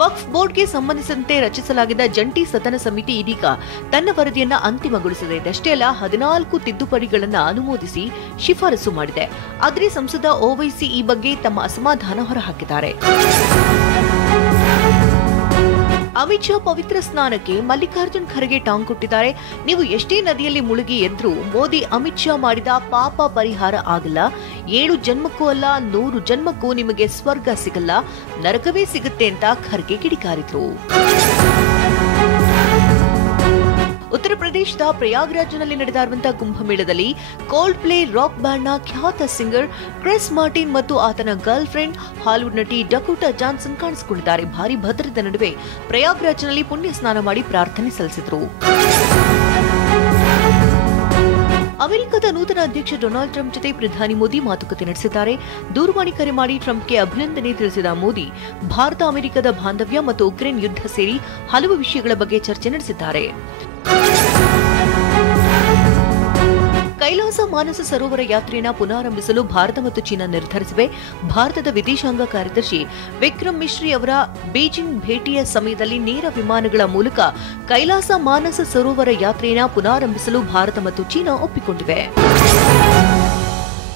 ವಕ್ಫ್ ಬೋರ್ಡ್ಗೆ ಸಂಬಂಧಿಸಿದಂತೆ ರಚಿಸಲಾಗಿದ್ದ ಜಂಟಿ ಸದನ ಸಮಿತಿ ಇದೀಗ ತನ್ನ ವರದಿಯನ್ನ ಅಂತಿಮಗೊಳಿಸಿದೆ. ಇದಷ್ಟೇ ಅಲ್ಲ, 14 ತಿದ್ದುಪಡಿಗಳನ್ನು ಅನುಮೋದಿಸಿ ಶಿಫಾರಸು ಮಾಡಿದೆ. ಆದರೆ ಸಂಸದ ಓವೈಸಿ ಈ ಬಗ್ಗೆ ತಮ್ಮ ಅಸಮಾಧಾನ ಹೊರಹಾಕಿದ್ದಾರೆ. ಅಮಿತ್ ಶಾ ಪವಿತ್ರ ಸ್ನಾನಕ್ಕೆ ಮಲ್ಲಿಕಾರ್ಜುನ್ ಖರ್ಗೆ ಟಾಂಗ್ ಕೊಟ್ಟಿದ್ದಾರೆ. ನೀವು ಎಷ್ಟೇ ನದಿಯಲ್ಲಿ ಮುಳುಗಿ ಎದ್ರೂ ಮೋದಿ ಅಮಿತ್ ಶಾ ಮಾಡಿದ ಪಾಪ ಪರಿಹಾರ ಆಗಲ್ಲ. 7 ಜನ್ಮಕ್ಕೂ ಅಲ್ಲ 100 ಜನ್ಮಕ್ಕೂ ನಿಮಗೆ ಸ್ವರ್ಗ ಸಿಗಲ್ಲ, ನರಕವೇ ಸಿಗುತ್ತೆ ಅಂತ ಖರ್ಗೆ ಕಿಡಿಕಾರಿದ್ರು. ಉತ್ತರ ಪ್ರದೇಶದ ಪ್ರಯಾಗ್ರಾಜ್ನಲ್ಲಿ ನಡೆದಿರುವಂತಹ ಕುಂಭಮೇಳದಲ್ಲಿ ಕೋಲ್ಡ್ ಪ್ಲೇ ರಾಕ್ ಬ್ಯಾಂಡ್ನ ಖ್ಯಾತ ಸಿಂಗರ್ ಕ್ರಿಸ್ ಮಾರ್ಟಿನ್ ಮತ್ತು ಆತನ ಗರ್ಲ್ ಫ್ರೆಂಡ್ ಹಾಲಿವುಡ್ ನಟಿ ಡಕೋಟಾ ಜಾನ್ಸನ್ ಕಾಣಿಸಿಕೊಂಡಿದ್ದಾರೆ. ಭಾರಿ ಭದ್ರತೆ ನಡುವೆ ಪ್ರಯಾಗ್ರಾಜ್ನಲ್ಲಿ ಪುಣ್ಯ ಸ್ನಾನ ಮಾಡಿ ಪ್ರಾರ್ಥನೆ ಸಲ್ಲಿಸಿದರು. ಅಮೆರಿಕದ ನೂತನ ಅಧ್ಯಕ್ಷ ಡೊನಾಲ್ಡ್ ಟ್ರಂಪ್ ಜೊತೆ ಪ್ರಧಾನಿ ಮೋದಿ ಮಾತುಕತೆ ನಡೆಸಿದ್ದಾರೆ. ದೂರವಾಣಿ ಕರೆ ಮಾಡಿ ಟ್ರಂಪ್ಗೆ ಅಭಿನಂದನೆ ತಿಳಿಸಿದ ಮೋದಿ ಭಾರತ ಅಮೆರಿಕದ ಬಾಂಧವ್ಯ ಮತ್ತು ಉಕ್ರೇನ್ ಯುದ್ಧ ಸೇರಿ ಹಲವು ವಿಷಯಗಳ ಬಗ್ಗೆ ಚರ್ಚೆ ನಡೆಸಿದ್ದಾರೆ. ಕೈಲಾಸ ಮಾನಸ ಸರೋವರ ಯಾತ್ರೆಯನ್ನು ಪುನರಾರಂಭಿಸಲು ಭಾರತ ಮತ್ತು ಚೀನಾ ನಿರ್ಧರಿಸಿವೆ. ಭಾರತದ ವಿದೇಶಾಂಗ ಕಾರ್ಯದರ್ಶಿ ವಿಕ್ರಮ್ ಮಿಶ್ರಿ ಅವರ ಬೀಜಿಂಗ್ ಭೇಟಿಯ ಸಮಯದಲ್ಲಿ ನೇರ ವಿಮಾನಗಳ ಮೂಲಕ ಕೈಲಾಸ ಮಾನಸ ಸರೋವರ ಯಾತ್ರೆಯನ್ನು ಪುನರಾರಂಭಿಸಲು ಭಾರತ ಮತ್ತು ಚೀನಾ ಒಪ್ಪಿಕೊಂಡಿವೆ.